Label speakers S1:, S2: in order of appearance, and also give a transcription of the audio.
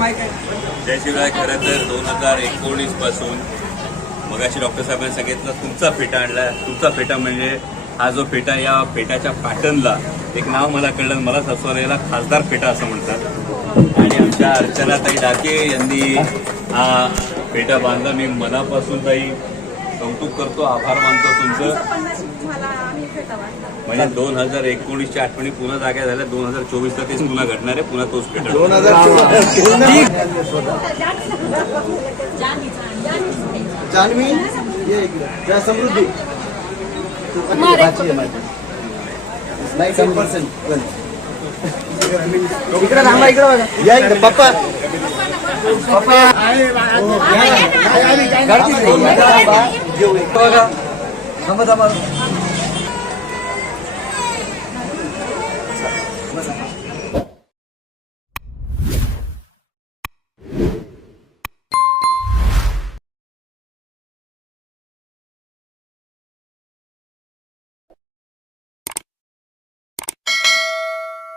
S1: आहे? खरं तर दोन हजार एकोणीसपासून मगाशी डॉक्टर साहेबांनी सांगितलं तुमचा फेटा आणला. तुमचा फेटा म्हणजे हा जो फेटा या फेटाच्या पॅटर्नला एक नाव मला कळलं मला ससवाला याला खासदार फेटा असं म्हणतात. आणि आमच्या अर्चनाताई डाके यांनी हा फेटा बांधला. मी मनापासून ताई कौतुक करतो आभार मानतो तुमचं
S2: मला आम्ही फेटा वाटला
S1: म्हणजे दोन हजार एकोणीसच्या आठवणी पुन्हा जाग्या झाल्या. दोन हजार चोवीसला तेच पुन्हा घडणार आहे. पुन्हा तोच फेटा.
S3: दोन हजार जान्हवी ये इकडे. जय समृद्धी. तू कधी भाची आहे माझी. नाही टेन पर्सेंट इकडे थांबा इकडे बघा. या इकडे. पप्पा. पप्पा. बघा. थांबा थांबा. Gracias.